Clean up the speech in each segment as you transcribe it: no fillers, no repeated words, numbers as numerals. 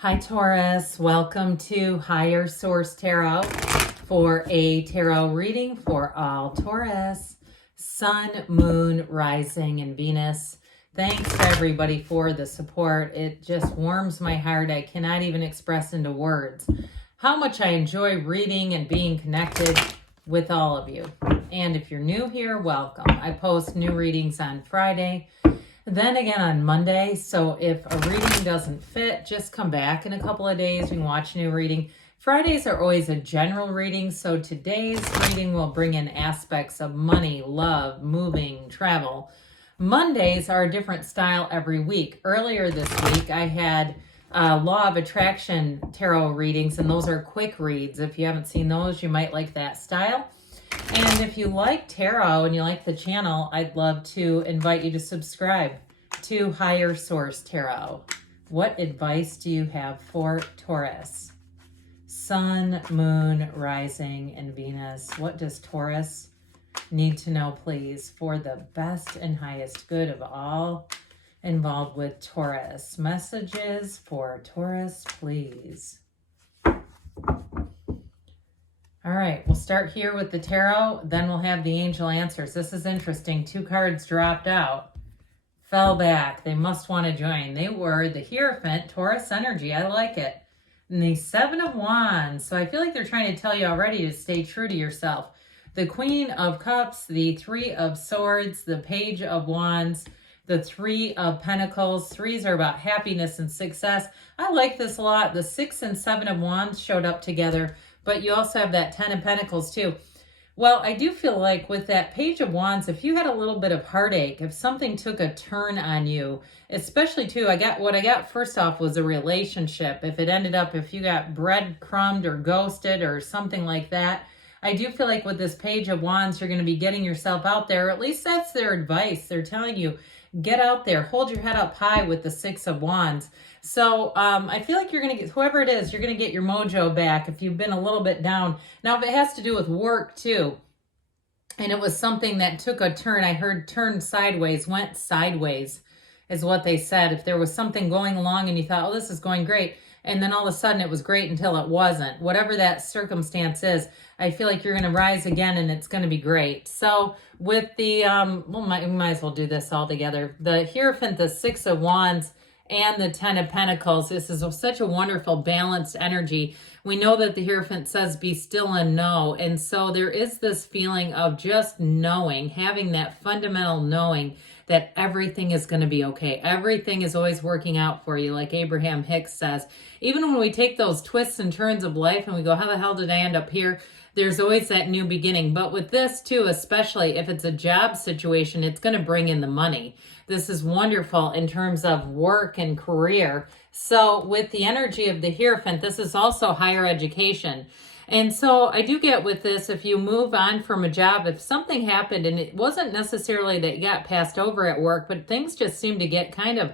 Hi Taurus, welcome to Higher Source Tarot for a tarot reading for all Taurus, Sun, Moon, Rising, and Venus. Thanks to everybody for the support. It just warms my heart. I cannot even express into words how much I enjoy reading and being connected with all of you. And if you're new here, welcome. I post new readings on Friday, then again on Monday. So if a reading doesn't fit, just come back in a couple of days. You can watch a new reading. Fridays are always a general reading. So today's reading will bring in aspects of money, love, moving, travel. Mondays are a different style every week. Earlier this week, I had Law of Attraction tarot readings, and those are quick reads. If you haven't seen those, you might like that style. And if you like tarot and you like the channel, I'd love to invite you to subscribe to Higher Source Tarot. What advice do you have for Taurus? Sun, Moon, Rising, and Venus. What does Taurus need to know, please, for the best and highest good of all involved with Taurus? Messages for Taurus, please. All right, we'll start here with the tarot, then we'll have the angel answers. This is interesting. 2 cards dropped out, fell back. They must want to join. They were the Hierophant, Taurus energy. I like it. And the 7 of Wands. So I feel like they're trying to tell you already to stay true to yourself. The Queen of Cups, the 3 of Swords, the Page of Wands, the 3 of Pentacles. 3s are about happiness and success. I like this a lot. The 6 and 7 of Wands showed up together. But you also have that 10 of Pentacles too. Well, I do feel like with that Page of Wands, if you had a little bit of heartache, if something took a turn on you, especially too, what I got first off was a relationship. If it ended up, if you got breadcrumbed or ghosted or something like that, I do feel like with this Page of Wands, you're going to be getting yourself out there. At least that's their advice. They're telling you, get out there, hold your head up high with the 6 of Wands. So I feel like you're going to get, whoever it is, you're going to get your mojo back if you've been a little bit down. Now, if it has to do with work too, and it was something that took a turn, I heard turned sideways, went sideways is what they said. If there was something going along and you thought, oh, this is going great, and then all of a sudden it was great until it wasn't. Whatever that circumstance is, I feel like you're going to rise again and it's going to be great. So with the, we might as well do this all together. The Hierophant, the 6 of Wands, and the 10 of Pentacles. This is such a wonderful balanced energy. We know that the Hierophant says be still and know. And so there is this feeling of just knowing, having that fundamental knowing that everything is going to be okay. Everything is always working out for you, like Abraham Hicks says. Even when we take those twists and turns of life and we go, how the hell did I end up here? There's always that new beginning. But with this too, especially if it's a job situation, it's going to bring in the money. This is wonderful in terms of work and career. So with the energy of the Hierophant, this is also higher education. And so I do get with this, if you move on from a job, if something happened and it wasn't necessarily that you got passed over at work, but things just seem to get kind of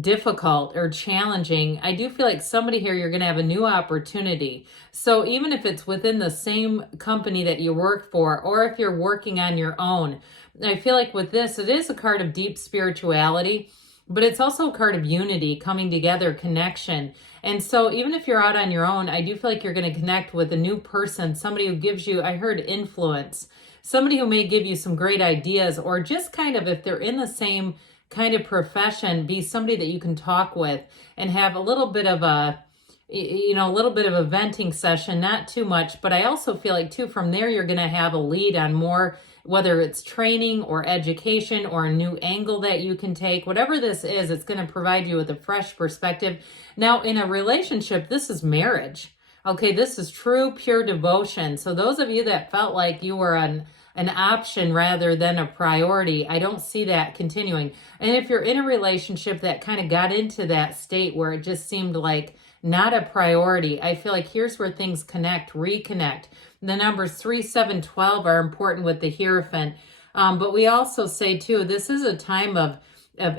difficult or challenging, I do feel like somebody here, you're going to have a new opportunity. So even if it's within the same company that you work for, or if you're working on your own, I feel like with this, it is a card of deep spirituality, but it's also a card of unity, coming together, connection. And so even if you're out on your own, I do feel like you're going to connect with a new person, somebody who gives you, I heard influence, somebody who may give you some great ideas, or just kind of, if they're in the same kind of profession, be somebody that you can talk with and have a little bit of a, a little bit of a venting session, not too much. But I also feel like too, from there, you're going to have a lead on more, whether it's training or education or a new angle that you can take. Whatever this is, it's going to provide you with a fresh perspective. Now, in a relationship, this is marriage. Okay, this is true, pure devotion. So those of you that felt like you were an option rather than a priority, I don't see that continuing. And if you're in a relationship that kind of got into that state where it just seemed like not a priority, I feel like here's where things connect, reconnect. The numbers 3, 7, 12 are important with the Hierophant. But we also say too, this is a time of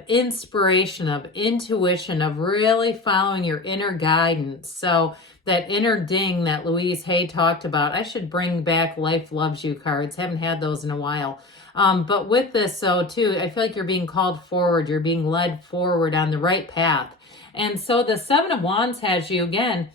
inspiration, of intuition, of really following your inner guidance. So that inner ding that Louise Hay talked about, I should bring back Life Loves You cards. Haven't had those in a while. But with this, so too, I feel like you're being called forward. You're being led forward on the right path. And so the Seven of Wands has you, again,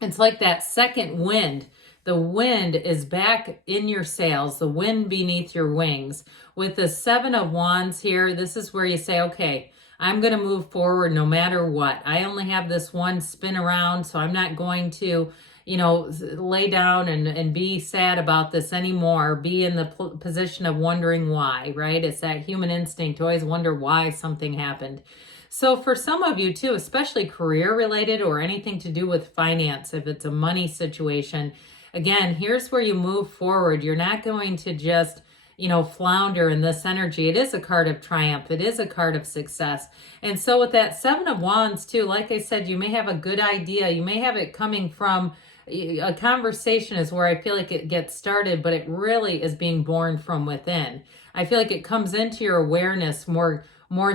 it's like that second wind. The wind is back in your sails, the wind beneath your wings. With the Seven of Wands here, this is where you say, okay, I'm going to move forward no matter what. I only have this one spin around, so I'm not going to, you know, lay down and be sad about this anymore. Be in the position of wondering why, right? It's that human instinct to always wonder why something happened. So for some of you too, especially career related or anything to do with finance, if it's a money situation, again, here's where you move forward. You're not going to just, you know, flounder in this energy. It is a card of triumph. It is a card of success. And so with that Seven of Wands too, like I said, you may have a good idea. You may have it coming from a conversation is where I feel like it gets started, but it really is being born from within. I feel like it comes into your awareness more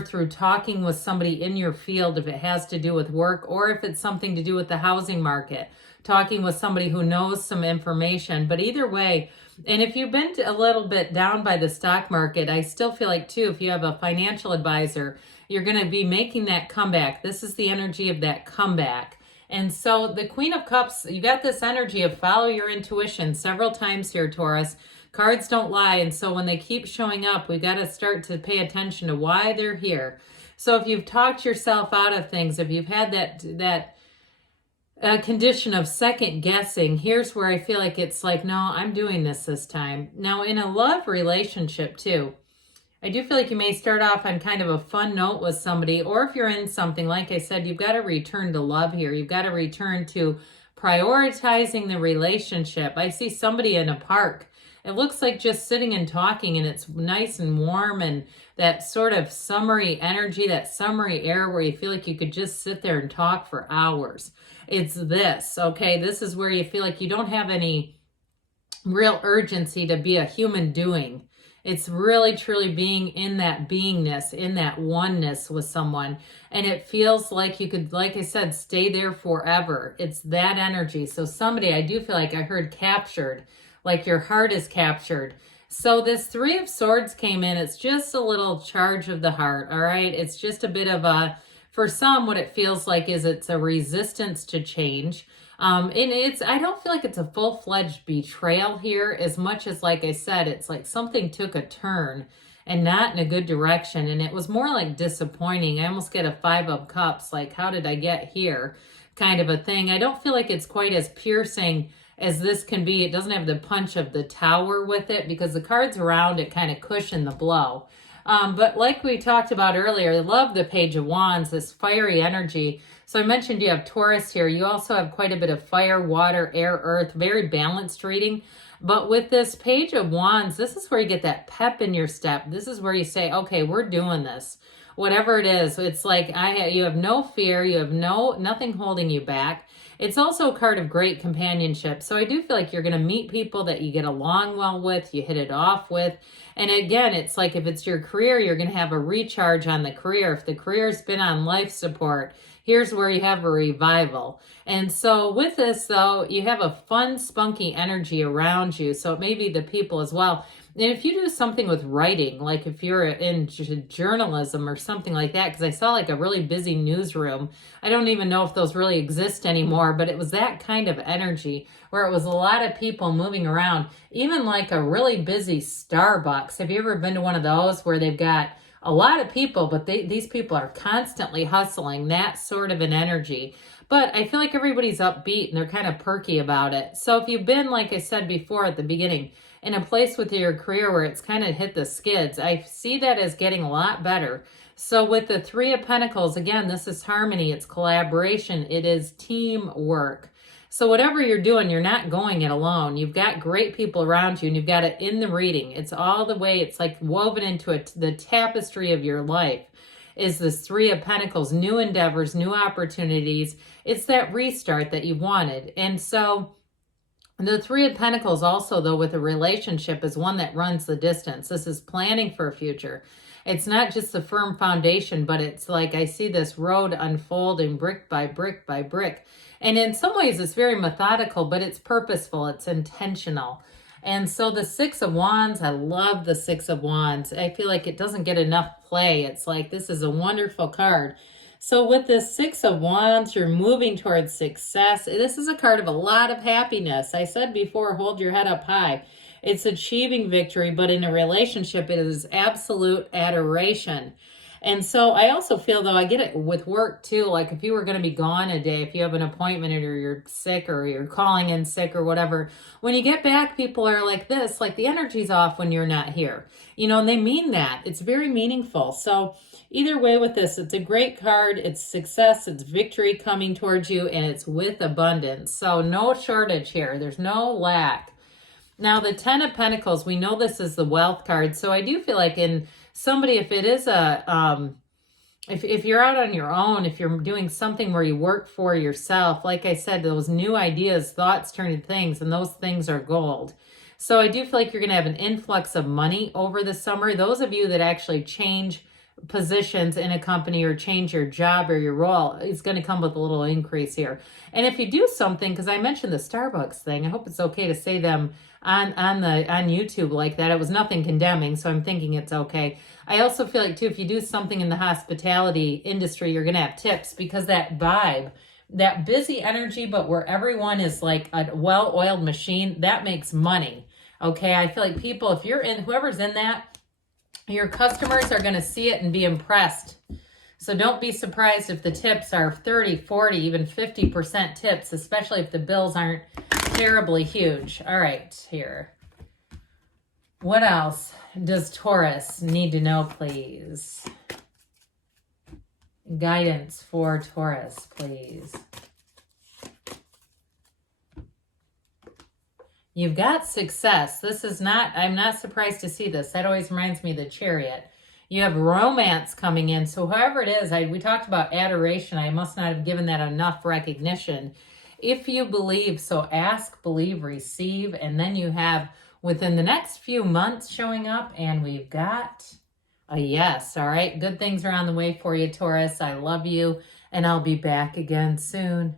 through talking with somebody in your field, if it has to do with work, or if it's something to do with the housing market, talking with somebody who knows some information. But either way, and if you've been a little bit down by the stock market, I still feel like too, if you have a financial advisor, you're going to be making that comeback. This is the energy of that comeback. And so the Queen of Cups, you got this energy of follow your intuition several times here, Taurus. Cards don't lie, and so when they keep showing up, we got to start to pay attention to why they're here. So if you've talked yourself out of things, if you've had that condition of second guessing, here's where I feel like it's like, no, I'm doing this time. Now, in a love relationship too, I do feel like you may start off on kind of a fun note with somebody, or if you're in something, like I said, you've got to return to love here. You've got to return to prioritizing the relationship. I see somebody in a park. It looks like just sitting and talking, and it's nice and warm, and that sort of summery energy, that summery air where you feel like you could just sit there and talk for hours. It's this, okay? This is where you feel like you don't have any real urgency to be a human doing. It's really truly being in that beingness, in that oneness with someone. And it feels like you could, like I said, stay there forever. It's that energy. So somebody, I do feel like I heard captured, like your heart is captured. So this Three of Swords came in. It's just a little charge of the heart, all right? It's just a bit of a, for some, what it feels like is it's a resistance to change. And I don't feel like it's a full-fledged betrayal here as much as, like I said, it's like something took a turn and not in a good direction. And it was more like disappointing. I almost get a Five of Cups, like, how did I get here kind of a thing. I don't feel like it's quite as piercing as this can be. It doesn't have the punch of the Tower with it because the cards around it kind of cushion the blow. But like we talked about earlier, I love the Page of Wands, this fiery energy. So I mentioned you have Taurus here. You also have quite a bit of fire, water, air, earth, very balanced reading. But with this Page of Wands, this is where you get that pep in your step. This is where you say, okay, we're doing this. Whatever it is, it's like you have no fear. You have nothing holding you back. It's also a card of great companionship. So I do feel like you're going to meet people that you get along well with, you hit it off with. And again, it's like if it's your career, you're going to have a recharge on the career. If the career's been on life support, here's where you have a revival. And so with this, though, you have a fun, spunky energy around you. So it may be the people as well. And if you do something with writing, like if you're in journalism or something like that, because I saw like a really busy newsroom. I don't even know if those really exist anymore, but it was that kind of energy where it was a lot of people moving around, even like a really busy Starbucks. Have you ever been to one of those where they've got a lot of people, but these people are constantly hustling, that sort of an energy. But I feel like everybody's upbeat and they're kind of perky about it. So if you've been, like I said before at the beginning, in a place with your career where it's kind of hit the skids, I see that as getting a lot better. So with the Three of Pentacles, again, this is harmony, it's collaboration, it is teamwork. So whatever you're doing, you're not going it alone. You've got great people around you, and you've got it in the reading. It's all the way, it's like woven into it, the tapestry of your life is this Three of Pentacles, new endeavors, new opportunities. It's that restart that you wanted. And so the Three of Pentacles also, though, with a relationship is one that runs the distance. This is planning for a future. It's not just the firm foundation, but it's like I see this road unfolding brick by brick by brick. And in some ways, it's very methodical, but it's purposeful. It's intentional. And so the Six of Wands, I love the Six of Wands. I feel like it doesn't get enough play. It's like this is a wonderful card. So with this Six of Wands, you're moving towards success. This is a card of a lot of happiness. I said before, hold your head up high. It's achieving victory, but in a relationship, it is absolute adoration. And so I also feel, though, I get it with work too. Like if you were going to be gone a day, if you have an appointment or you're sick or you're calling in sick or whatever, when you get back, people are like this, like the energy's off when you're not here, you know, and they mean that. It's very meaningful. So either way with this, it's a great card. It's success, it's victory coming towards you, and it's with abundance. So no shortage here. There's no lack. Now the Ten of Pentacles, we know this is the wealth card. So I do feel like in somebody, if it is a, if you're out on your own, if you're doing something where you work for yourself, like I said, those new ideas, thoughts turn into things, and those things are gold. So I do feel like you're going to have an influx of money over the summer. Those of you that actually change positions in a company or change your job or your role, it's going to come with a little increase here. And if you do something, because I mentioned the Starbucks thing, I hope it's okay to say them on YouTube like that. It was nothing condemning, so I'm thinking it's okay. I also feel like too, if you do something in the hospitality industry, you're going to have tips, because that vibe, that busy energy, but where everyone is like a well-oiled machine, that makes money. Okay, I feel like people, if you're in, whoever's in that, your customers are going to see it and be impressed. So don't be surprised if the tips are 30, 40, even 50% tips, especially if the bills aren't terribly huge. All right, here. What else does Taurus need to know, please? Guidance for Taurus, please. You've got success. This is not, I'm not surprised to see this. That always reminds me of the Chariot. You have romance coming in. So whoever it is, we talked about adoration. I must not have given that enough recognition. If you believe, so ask, believe, receive, and then you have within the next few months showing up, and we've got a yes. All right, good things are on the way for you, Taurus. I love you, and I'll be back again soon.